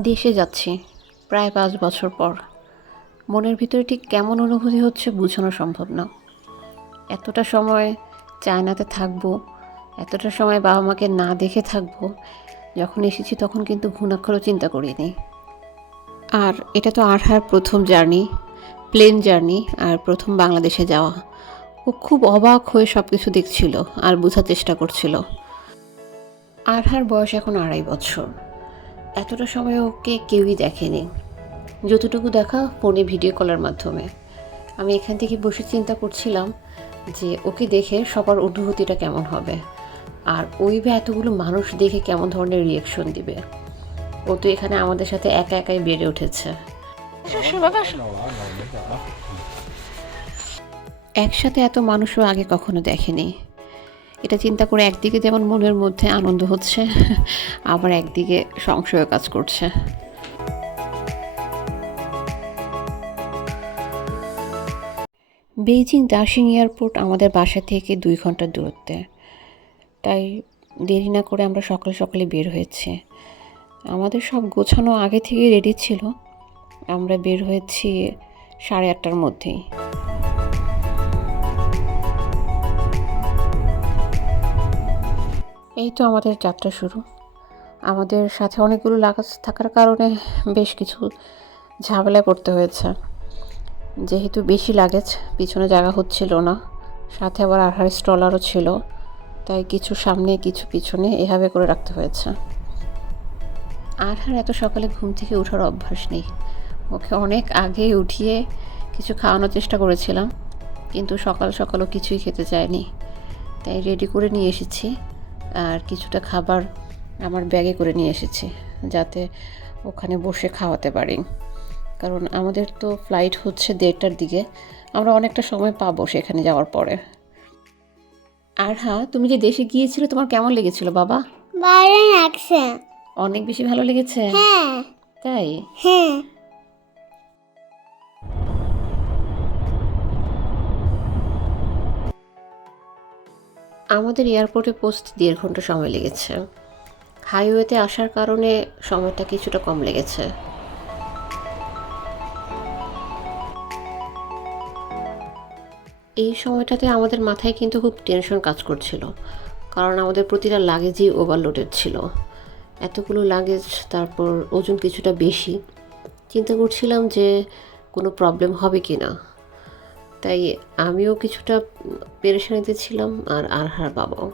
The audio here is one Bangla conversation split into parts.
দেশে যাচ্ছি, প্রায় পাঁচ বছর পর। মনের ভিতরে ঠিক কেমন অনুভূতি হচ্ছে বোঝানো সম্ভব না। এতটা সময় চায়নাতে থাকব, এতটা সময় বাবা মাকে না দেখে থাকব, যখন এসেছি তখন কিন্তু ঘুণাক্ষরও চিন্তা করিনি। আর এটা তো আরহার প্রথম জার্নি, প্লেন জার্নি আর প্রথম বাংলাদেশে যাওয়া। ও খুব অবাক হয়ে সব কিছু দেখছিল আর বোঝার চেষ্টা করছিল। আরহার বয়স এখন আড়াই বছর। এতটা সময় ওকে কেউই দেখেনি। যতটুকু দেখা ফোনে ভিডিও কলের মাধ্যমে। আমি এখান থেকে বসে চিন্তা করছিলাম যে ওকে দেখে সবার অনুভূতিটা কেমন হবে। আর ওই বা এতগুলো মানুষ দেখে কেমন ধরনের রিয়েকশন দিবে। ও তো এখানে আমাদের সাথে একা একাই বেড়ে উঠেছে। একসাথে এত মানুষও আগে কখনো দেখেনি। এটা চিন্তা করে একদিকে যেমন মনের মধ্যে আনন্দ হচ্ছে, আবার একদিকে সংশয় কাজ করছে। বেইজিং দার্সিং এয়ারপোর্ট আমাদের বাসা থেকে দুই ঘণ্টার দূরত্বে। তাই দেরি না করে আমরা সকালে সকালে বের হয়েছি। আমাদের সব গোছানো আগে থেকে রেডি ছিল। আমরা বের হয়েছি সাড়ে আটটার মধ্যেই। এই তো আমাদের যাত্রা শুরু। আমাদের সাথে অনেকগুলো লাগেজ থাকার কারণে বেশ কিছু ঝামেলায় পড়তে হয়েছে। যেহেতু বেশি লাগেজ পিছনে জায়গা হচ্ছিল না। সাথে আবার আহার স্টলারও ছিল। তাই কিছু সামনে, কিছু পিছনে এভাবে করে রাখতে হয়েছে। আরহার এত সকালে ঘুম থেকে ওঠার অভ্যাস নেই। ওকে অনেক আগে উঠিয়ে কিছু খাওয়ানোর চেষ্টা করেছিলাম, কিন্তু সকাল সকালও কিছুই খেতে চায়নি। তাই রেডি করে নিয়ে এসেছি। আর কিছুটা খাবার আমার ব্যাগে করে নিয়ে এসেছি যাতে ওখানে বসে খাওয়াতে পারি। কারণ আমাদের তো ফ্লাইট হচ্ছে দেড়টার দিকে আমরা অনেকটা সময় পাবো সেখানে যাওয়ার পরে। আর হ্যাঁ তুমি যে দেশে গিয়েছিলে তোমার কেমন লেগেছিল বাবা? ভালো লাগছে। অনেক বেশি ভালো লেগেছে? হ্যাঁ। তাই? হ্যাঁ। আমাদের এয়ারপোর্টে পৌঁছতে দেড় ঘণ্টা সময় লেগেছে। হাইওয়েতে আসার কারণে সময়টা কিছুটা কম লেগেছে। এই সময়টাতে আমাদের মাথায় কিন্তু খুব টেনশন কাজ করছিল, কারণ আমাদের প্রতিটা লাগেজই ওভারলোডেড ছিল। এতগুলো লাগেজ, তারপর ওজন কিছুটা বেশি। চিন্তা করছিলাম যে কোনো প্রবলেম হবে কি না তাই আমিও কিছুটা পেরেশানিতে ছিলাম আর আরহার বাবাও।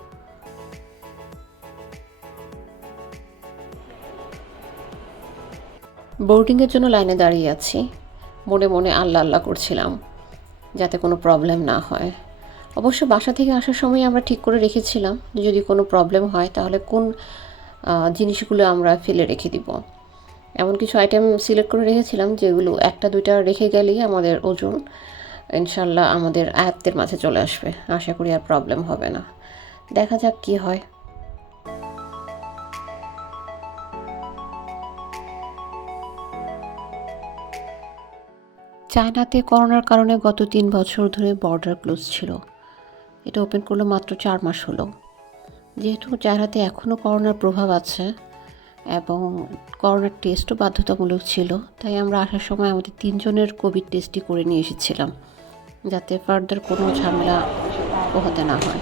বোর্ডিংয়ের জন্য লাইনে দাঁড়িয়ে আছি। মনে মনে আল্লাহ আল্লাহ করছিলাম, যাতে কোনো প্রবলেম না হয়। অবশ্য বাসা থেকে আসার সময় আমরা ঠিক করে রেখেছিলাম, যদি কোনো প্রবলেম হয় তাহলে কোন জিনিসগুলো আমরা ফেলে রেখে দিব। এমন কিছু আইটেম সিলেক্ট করে রেখেছিলাম, যেগুলো একটা দুইটা রেখে গেলেই আমাদের ওজন ইনশাল্লাহ আমাদের আয়ত্তের মাঝে চলে আসবে। আশা করি আর প্রবলেম হবে না। দেখা যাক কি হয়। চায়নাতে করোনার কারণে গত তিন বছর ধরে বর্ডার ক্লোজ ছিল। এটা ওপেন করল মাত্র চার মাস হলো। যেহেতু চায়নাতে এখনও করোনার প্রভাব আছে এবং করোনার টেস্টও বাধ্যতামূলক ছিল, তাই আমরা আসার সময় আমাদের তিনজনের কোভিড টেস্টই করে নিয়ে এসেছিলাম। যাতে ফার্দার কোনো ঝামেলা হতে না হয়।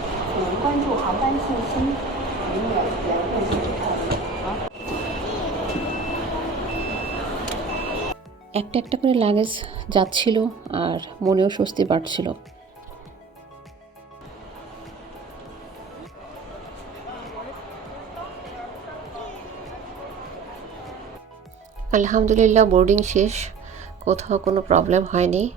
একটা একটা করে লাগেজ যাচ্ছিল আর মনেও স্বস্তি বাড়ছিল। আলহামদুলিল্লাহ বোর্ডিং শেষ। কোথাও কোনো প্রবলেম হয়নি।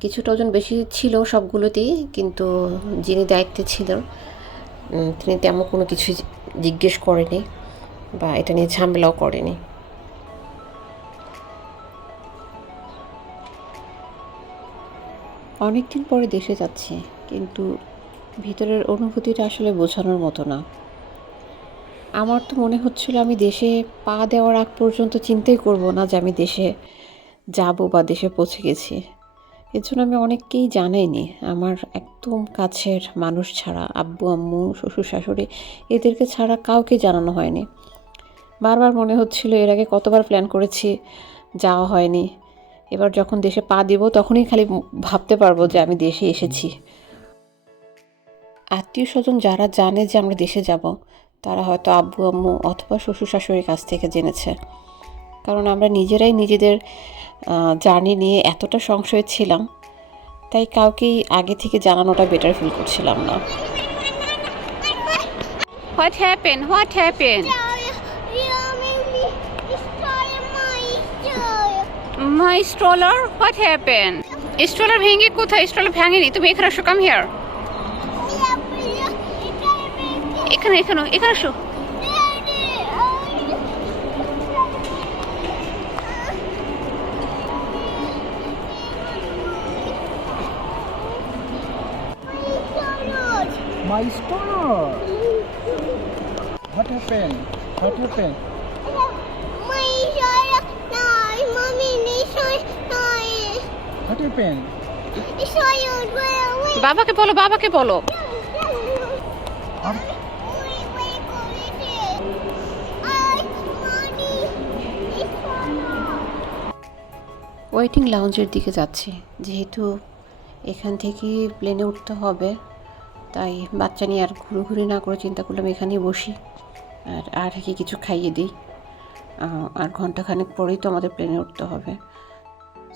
কিছুটা ওজন বেশি ছিল সবগুলোতেই কিন্তু যিনি দায়িত্বে উম, তিনি তেমন কোনো কিছু জিজ্ঞেস করেনি বা এটা নিয়ে ঝামেলাও করেনি। অনেক দিন পরে দেশে যাচ্ছি কিন্তু ভিতরের অনুভূতিটা আসলে বোঝানোর মতো না। আমার তো মনে হচ্ছিল আমি দেশে পা দেওয়ার আগ পর্যন্ত চিন্তাই করব না যে আমি দেশে যাব বা দেশে পৌঁছে গেছি। এর জন্য আমি অনেককেই জানাইনি। আমার একদম কাছের মানুষ ছাড়া, আব্বু, আম্মু, শ্বশুর, শাশুড়ি এদেরকে ছাড়া কাউকে জানানো হয়নি। বারবার মনে হচ্ছিল এর আগে কতবার প্ল্যান করেছি, যাওয়া হয়নি। এবার যখন দেশে পা দিব তখনই খালি ভাবতে পারব যে আমি দেশে এসেছি। আত্মীয় স্বজন যারা জানে যে আমরা দেশে যাব, তারা হয়তো আব্বু, আম্মু অথবা শ্বশুর, শাশুড়ির কাছ থেকে জেনেছে। কারণ আমরা নিজেরাই নিজেদের জার্নি নিয়ে এতটা সংশয় ছিলাম তাই কাউকেই আগে থেকে জানানোটা বেটার ফিল করছিলাম না। What happen what happen my stroller what happen stroller ভেঙে কোথায়? স্ট্রলার ভাঙেনি। তুমি এখানে আসো কাম হিয়ার এখানে এখানে এখানে আসো। Happened? বাবাকে বলো বাবাকে বলো। ওয়েটিং লাউঞ্জের দিকে যাচ্ছি। যেহেতু এখান থেকে প্লেনে উঠতে হবে তাই বাচ্চা নিয়ে আর ঘুরোঘুরি না করে চিন্তা করলাম এখানেই বসি। আর আর কি কিছু খাইয়ে দিই। আর ঘন্টাখানেক পরেই তো আমাদের প্লেনে উঠতে হবে।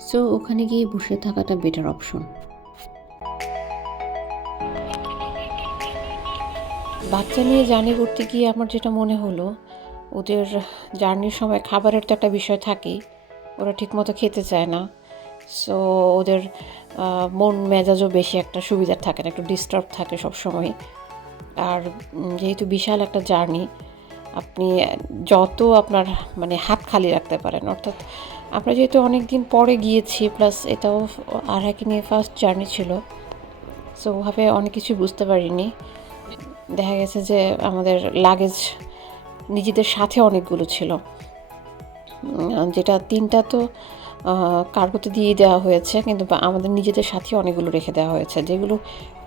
সো ওখানে গিয়ে বসে থাকাটা বেটার অপশন বাচ্চা নিয়ে জার্নি করতে গিয়ে আমার যেটা মনে হলো, ওদের জার্নির সময় খাবারের তো একটা বিষয় থাকেই, ওরা ঠিকমতো খেতে চায় না। সো ওদের মন মেজাজও বেশি একটা সুবিধার থাকে না, একটু ডিস্টার্ব থাকে সব সময় আর যেহেতু বিশাল একটা জার্নি আপনি যত আপনার মানে হাত খালি রাখতে পারেন, অর্থাৎ আমরা যেহেতু অনেক দিন পরে গিয়েছি প্লাস এটাও আরহাকে নিয়ে ফার্স্ট জার্নি ছিল সো ওভাবে অনেক কিছু বুঝতে পারিনি। দেখা গেছে যে আমাদের লাগেজ নিজেদের সাথে অনেকগুলো ছিল। যেটা তিনটা তো কার্গোতে দিয়ে দেওয়া হয়েছে, কিন্তু আমাদের নিজেদের সাথে অনেকগুলো রেখে দেওয়া হয়েছে, যেগুলো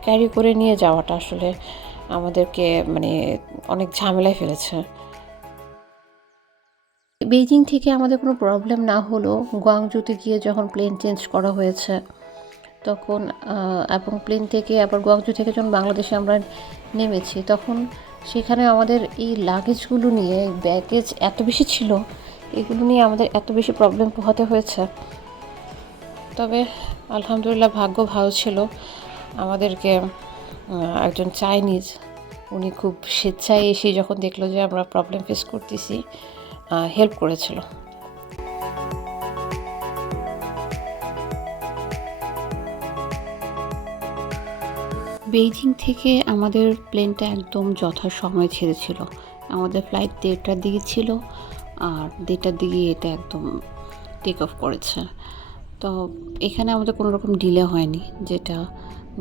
ক্যারি করে নিয়ে যাওয়াটা আসলে আমাদেরকে মানে অনেক ঝামেলায় ফেলেছে। বেইজিং থেকে আমাদের কোনো প্রবলেম না হলেও গুয়াংজুতে গিয়ে যখন প্লেন চেঞ্জ করা হয়েছে, তখন এবং প্লেন থেকে আবার গুয়াংজু থেকে যখন বাংলাদেশে আমরা নেমেছি, তখন সেখানে আমাদের এই লাগেজগুলো নিয়ে ব্যাগেজ এত বেশি ছিল, এগুলো নিয়ে আমাদের এত বেশি প্রবলেম পোহাতে হয়েছে। তবে আলহামদুলিল্লাহ ভাগ্য ভালো ছিল, আমাদেরকে একজন চাইনিজ, উনি খুব স্বেচ্ছায় এসে যখন দেখল যে আমরা প্রবলেম ফেস করতেছি হেল্প করেছিল। বেইজিং থেকে আমাদের প্লেনটা একদম যথা সময় ছেড়েছিল। আমাদের ফ্লাইট দেড়টার দিকে ছিল আর দেড়টার দিকে এটা একদম টেক অফ করেছে। তো এখানে আমাদের কোনো রকম ডিলে হয়নি, যেটা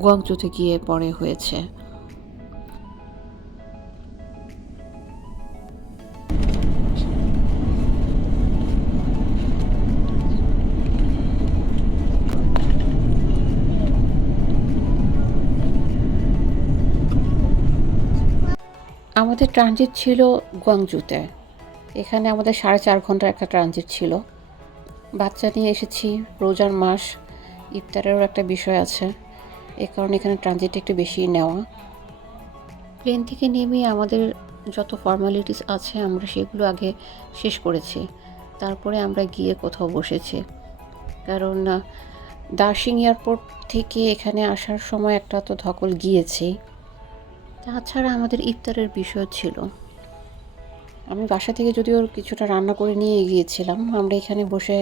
গুয়াংচুতে গিয়ে পরে হয়েছে। আমাদের ট্রানজিট ছিল গুয়াংজুতে এখানে আমাদের সাড়ে চার ঘণ্টার একটা ট্রানজিট ছিল। বাচ্চা নিয়ে এসেছি, রোজার মাস, ইফতারেরও একটা বিষয় আছে। এ কারণে এখানে ট্রানজিট একটু বেশি নেওয়া। প্লেন থেকে নেমে আমাদের যত ফর্মালিটিস আছে, আমরা সেগুলো আগে শেষ করেছি। তারপরে আমরা গিয়ে কোথাও বসেছি। কারণ দার্জিলিং এয়ারপোর্ট থেকে এখানে আসার সময় একটা তো ধকল গিয়েছি। তাছাড়া আমাদের ইফতারের বিষয় ছিল। আমি বাসা থেকে যদিও কিছুটা রান্না করে নিয়ে গিয়েছিলাম, আমরা এখানে বসে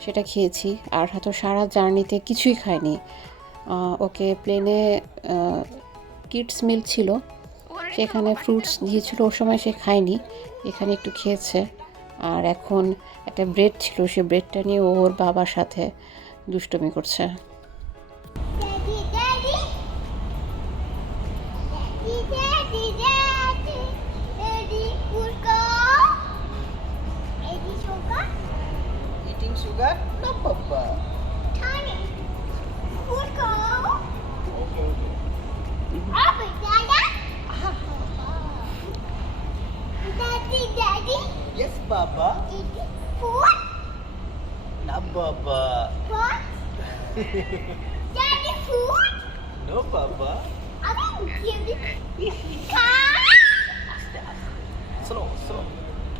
সেটা খেয়েছি। আর হয়তো সারা জার্নিতে কিছুই খাইনি ওকে প্লেনে কিডস মিল ছিল। সেখানে ফ্রুটস দিয়েছিল ওর সময় সে খায়নি। এখানে একটু খেয়েছে। আর এখন একটা ব্রেড ছিল সে ব্রেডটা নিয়ে ওর বাবার সাথে দুষ্টমি করছে। Sugar? No, Papa. Mm-hmm. Ah. Yes, Baba. Food? Not Baba. What? Daddy food? No, Baba. I don't give it. Cow? Slow, slow.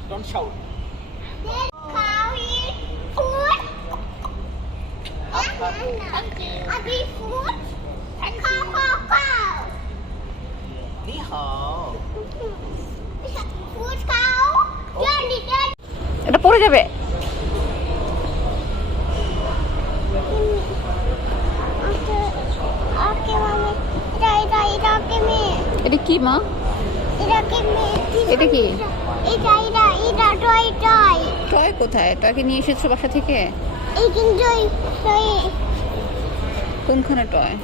Don't shout. Did এটা পড়ে যাবে এটা কি মা এটা কি এটা কি টয় কোথায় তাকে নিয়ে এসেছ বাসা থেকে কোনখানে টয়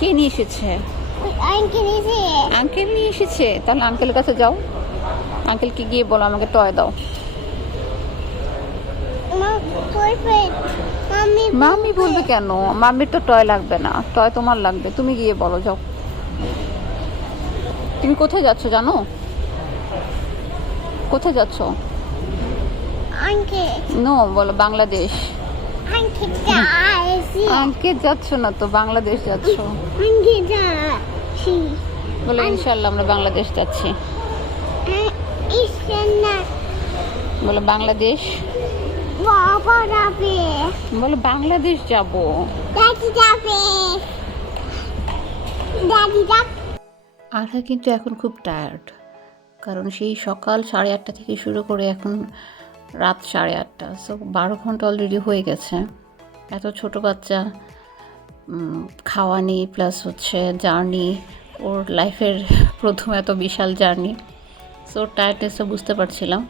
কে নিয়ে এসেছে? আঙ্কেল নিয়ে এসেছে? তাহলে আঙ্কেলের কাছে যাও। আঙ্কেলকে গিয়ে বলো আমাকে টয় দাও। মাম্মি বলবে। কেন? মাম্মির তো টয় লাগবে না। টয় তোমার লাগবে। তুমি গিয়ে বলো যাও। তুমি কোথায় যাচ্ছ জানো? কোথায় যাচ্ছ? Uncle. নো বলো বাংলাদেশ. আঙ্কে যাচ্ছ না তো বাংলাদেশ যাচ্ছ Uncle, guys. বলো ইনশাল্লাহ আমরা বাংলাদেশ যাচ্ছি বলো বাংলাদেশ Dabi. বলো বাংলাদেশ যাব Daddy, Dabi. Daddy, Dabi. Arha কিন্তু এখন খুব টায়ার্ড কারণ সেই সকাল সাড়ে আটটা থেকে শুরু করে এখন রাত সাড়ে আটটা। সো বারো ঘণ্টা অলরেডি হয়ে গেছে। এত ছোট বাচ্চা খাওয়া নেই প্লাস হচ্ছে জার্নি ওর লাইফের প্রথম এত বিশাল জার্নি সো টায়ার্ডনেসটা বুঝতে পারছিলাম।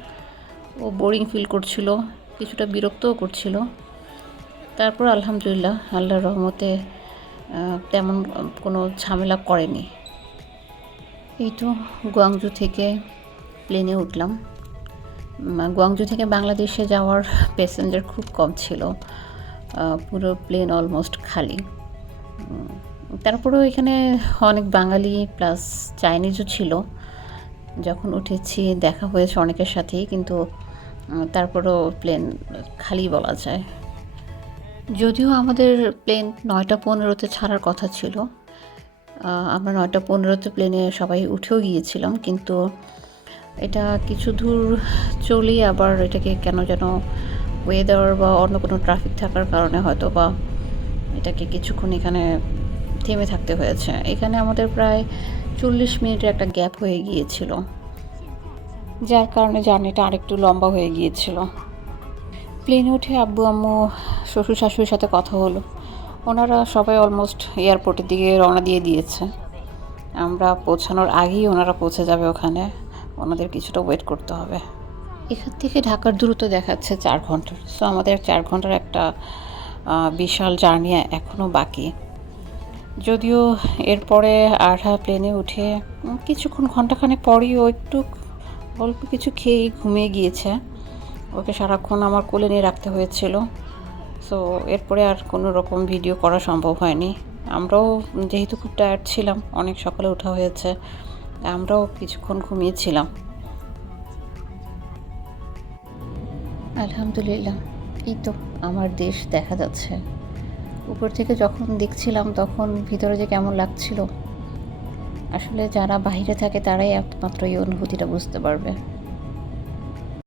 ও বোরিং ফিল করছিল, কিছুটা বিরক্তও করছিল। তারপর আলহামদুলিল্লাহ, আল্লাহর রহমতে তেমন কোনো ঝামেলা করেনি। এই তো, গুয়াংজু থেকে প্লেনে উঠলাম। গুয়াংজু থেকে বাংলাদেশে যাওয়ার প্যাসেঞ্জার খুব কম ছিল। পুরো প্লেন অলমোস্ট খালি। তারপরেও এখানে অনেক বাঙালি প্লাস চাইনিজও ছিল। যখন উঠেছি, দেখা হয়েছে অনেকের সাথেই, কিন্তু তারপরেও প্লেন খালি বলা যায়। যদিও আমাদের প্লেন নয়টা পনেরোতে ছাড়ার কথা ছিল। আমরা নয়টা পনেরোতে প্লেনে সবাই উঠেও গিয়েছিলাম, কিন্তু এটা কিছু দূর চলেই আবার এটাকে কেন যেন ওয়েদার বা অন্য কোনো ট্রাফিক থাকার কারণে হয়তো বা এটাকে কিছুক্ষণ এখানে থেমে থাকতে হয়েছে। এখানে আমাদের প্রায় চল্লিশ মিনিটের একটা গ্যাপ হয়ে গিয়েছিল। যার কারণে জার্নিটা আরেকটু লম্বা হয়ে গিয়েছিল। প্লেনে উঠে আব্বু, আম্মু, শ্বশুর, শাশুড়ির সাথে কথা হলো। ওনারা সবাই অলমোস্ট এয়ারপোর্টের দিকে রওনা দিয়ে দিয়েছে। আমরা পৌঁছানোর আগেই ওনারা পৌঁছে যাবে ওখানে। ওনাদের কিছুটা ওয়েট করতে হবে। এখান থেকে ঢাকার দূরত্ব দেখাচ্ছে চার ঘণ্টার। সো আমাদের চার ঘণ্টার একটা বিশাল জার্নি এখনও বাকি। যদিও এরপরে আড়হা প্লেনে উঠে কিছুক্ষণ ঘন্টাখানেক পরেই ও একটু অল্প কিছু খেয়েই ঘুমিয়ে গিয়েছে। ওকে সারাক্ষণ আমার কোলে নিয়ে রাখতে হয়েছিল। সো এরপরে আর কোনো রকম ভিডিও করা সম্ভব হয়নি। আমরাও যেহেতু খুব টায়ার্ড ছিলাম, অনেক সকালে ওঠা হয়েছে। আমরাও কিছুক্ষণ ঘুমিয়েছিলাম। আলহামদুলিল্লাহ, এই তো আমার দেশ দেখা যাচ্ছে। উপর থেকে যখন দেখছিলাম তখন ভিতরে যে কেমন লাগছিল, আসলে যারা বাহিরে থাকে তারাই একমাত্র এই অনুভূতিটা বুঝতে পারবে।